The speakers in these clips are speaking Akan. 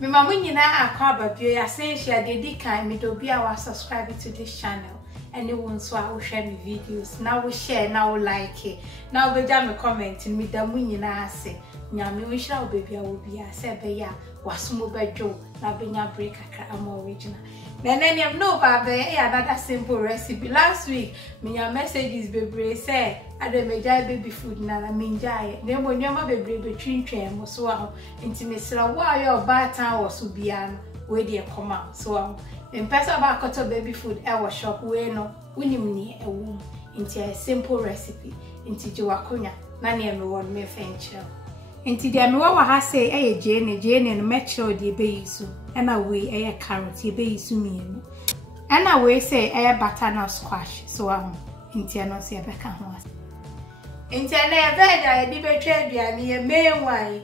Me mama nyina akwa babio ya sen share de kan me do bia wa subscribe to this channel. Anyone so I will share my videos. Now we share, now we like it. Now we jam me comment me da mu nyina ase. Nyame we share baby I will be say be ya wasumo bejo na benya break akra am original. Then I'm no baba another simple recipe. Last week me your messages baby say I don't make baby food na minjai. Then when your baby between twin so aho nti me sra wa your batan was bia no we dey come out so aho in person about cut baby food I was shop we no unim ni ewu nti a simple recipe nti je wakonya na ne me won me fenchel nti dia me wa ha say jene no metro de be yisu na we carrot e be yisu mienu na we say butternut squash so nti no say be ka ho nti na vega e di betwa aduane ye main one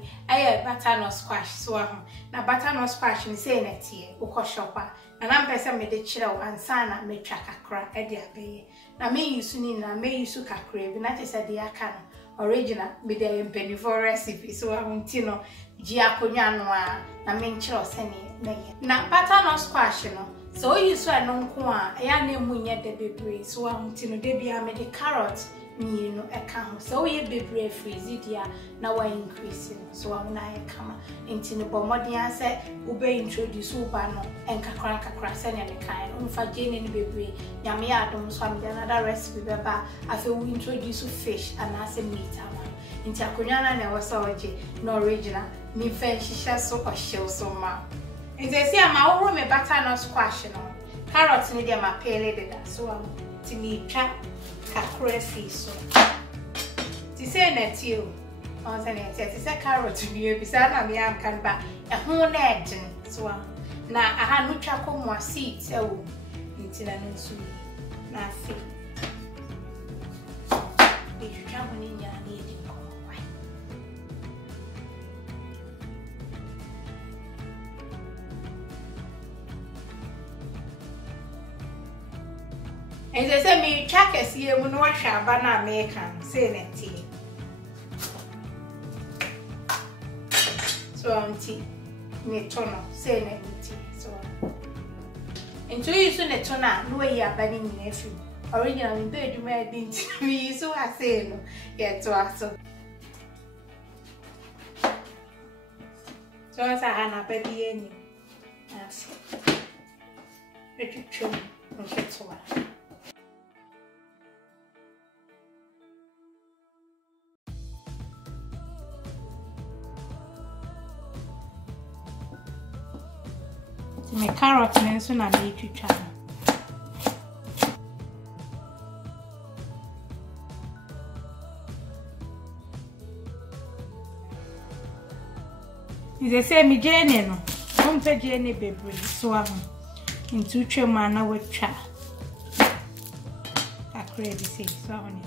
butternut squash so na butternut squash ni say na tie ukọ shop na na mpese me de kire o ansa na metwa kakra e de abeye na me yisu ni na me yisu kakra bi na tese de aka no original me de penivore recipe so nti no ji akonya no a na me nkire osene na ye na butternut squash no so yisu eno nko a ya na emu nye de bebre so nti no de bia me de carrot ni no eka ho so we bebre freeze dia na wa increase so na e kama nti no bomodin ase ube introduce uba no enkakra se ne kan umfa jene ni bebre nyame adom so am another recipe beba afi we introduce fish and ase meat ama nti akonya na ne wasa oje no original mi fe shisha so ohyew so ma nti se ama wo me butternut squash no carrot ni dia ma pele de da so am ti mi twa kakra fi so ti say na ti o on say na ti say carrot bi e bi sa na me am kan ba e ho na edin so na aha no twa ko mo seeds e wo nti na no so na fi bi twa mo ni nya na edin ko wai and they say me track as ye mu no hwa ba na American say na ti so auntie me tono say na ti so into you so na tona no we ya ba ni nyina fi original me be aduma edin me so ase no ye to aso so sa hana ba bi eni aso etwetwem nke to wa me carrot men so na me twitwa They say me jene no on pe jene bebre so into twem ana wetwa akre bi say so on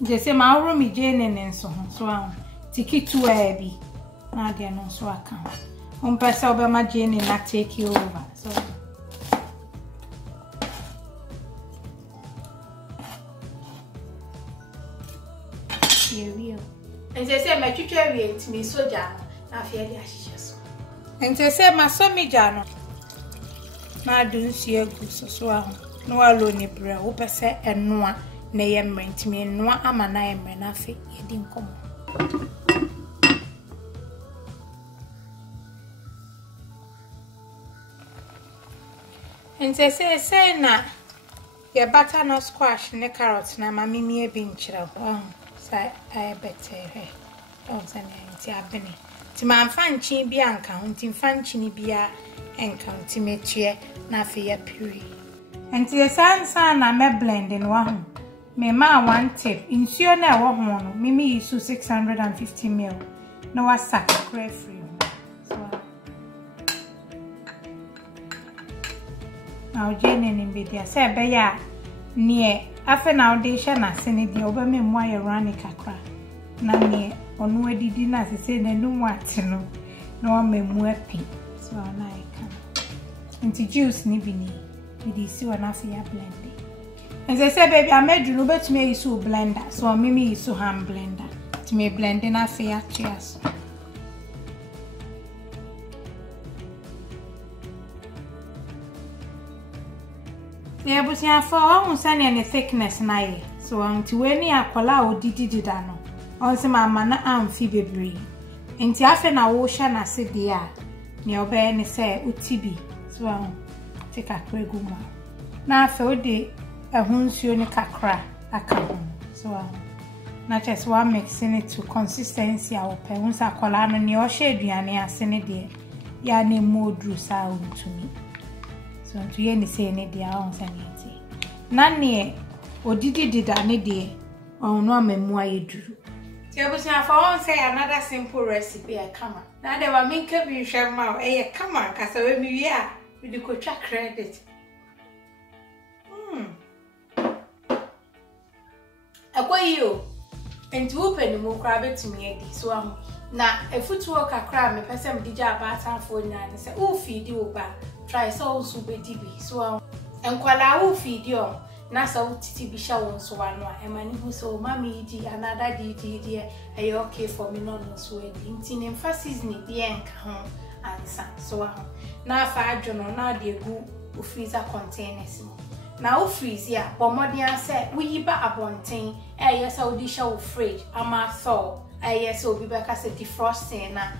They say ma oro me jene nenso so tikitu abi na dia no so aka on pesa oba ma jene na take you over so here we are and they say my twitwa wi ntimi soja na afia dia hihye so and they say ma so mi jano ma du nsi egu so no alo ni bra wo pese enoa na ye mre ntimi enoa ama na ye mre na afi yedi nkomo and they say na your butternut squash ne carrot na mamimi e bi nchira say I better he don't say nti abene ti ma mfa nchi bi anka nti mfa nchi ni bia enka nti metue na afi ya puri and the sansa na me blending wa ho me ma one tip insuo na wo ho no mimi isu 650 ml na wa sakra free now jene ni bedia say be ya nie afa na audition na sene dia oba me mo aye rani kakra na nie onu adidi na sese na nu ate no na wa memu api so na ika nti juice ni bi ni di si wa na fa ya blend and they say baby I made you no bet me use blender so mimi use hand blender to me blending a fair cheers. Yeah, but yeah, for one sunny and thickness na so until any akwala o didi no. On se mama na amphibia bree. Enti afe na wo hwa na se de a ne obe ne se utibi. So take a kregu ma. Na afe o de ehunsuo ne kakra aka ho. So na just one mixing it to consistency a ope unsa akwala no ne o hye aduane ase ne de ya ne modru sa untumi. So to ye ni say ne dia on sanity na ne odidi dida ne de on no amemu ayeduru ti abusia fa on say another simple recipe e kama na de wa minka bi hwe ma e kama kasa we mi wi a we di ko twa credit akoyo enti wo pe ni mo kra betumi edi so am na efutuo kakra me pese me dija abata afo nya ne se o feedi wo ba try so be dibi so enkwala wo feedi o na so titi bi sha won so wano a emani hu so mama di another di e okay for me no so e nti emphasis ni bi enka ho ansa so na fa adwono na de gu o freezer containers mo na o freeze ya bomodian se wo yiba abonten e yes a odi sha wo fridge ama thaw yes obi be ka se defrosting na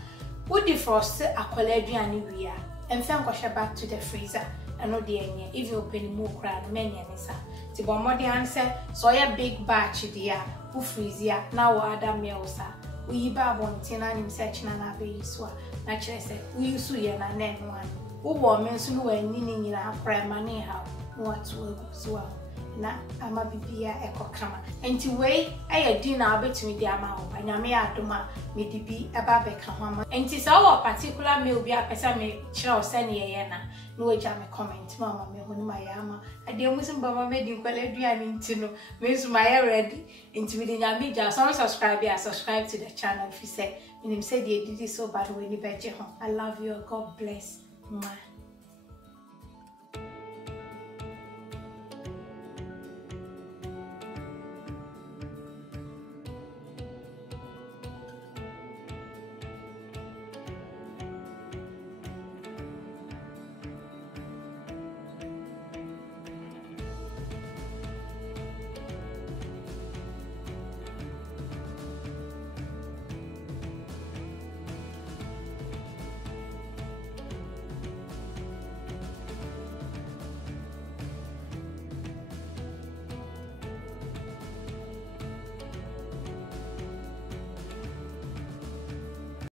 wo defrost akwala aduane wi a emfa nkosha back to the freezer and no de enye if you open mo kra no menye nisa ti bomodian se so ya big batch dia wo freeze ya na wo ada mealsa wo yiba abonten na nim search na be yiswa na kire se wo yusu ye na na no an wo wo me nso no wani ni nyina akra ma ne ha what to so na ama bibia ekokama enti we aye di na obetumi di ama ho anyame ya adoma me di bi eba beka ho ama enti so wo particular meal bi apesa me kire o se ne ye na no eja me comment mama me ho ni ma ya ama ade musim baba me di kwala aduane enti no me so my ready enti we di nyame ja so subscribe to the channel if you say minim say di so bad we ni beje ho I love you, God bless. Mwah.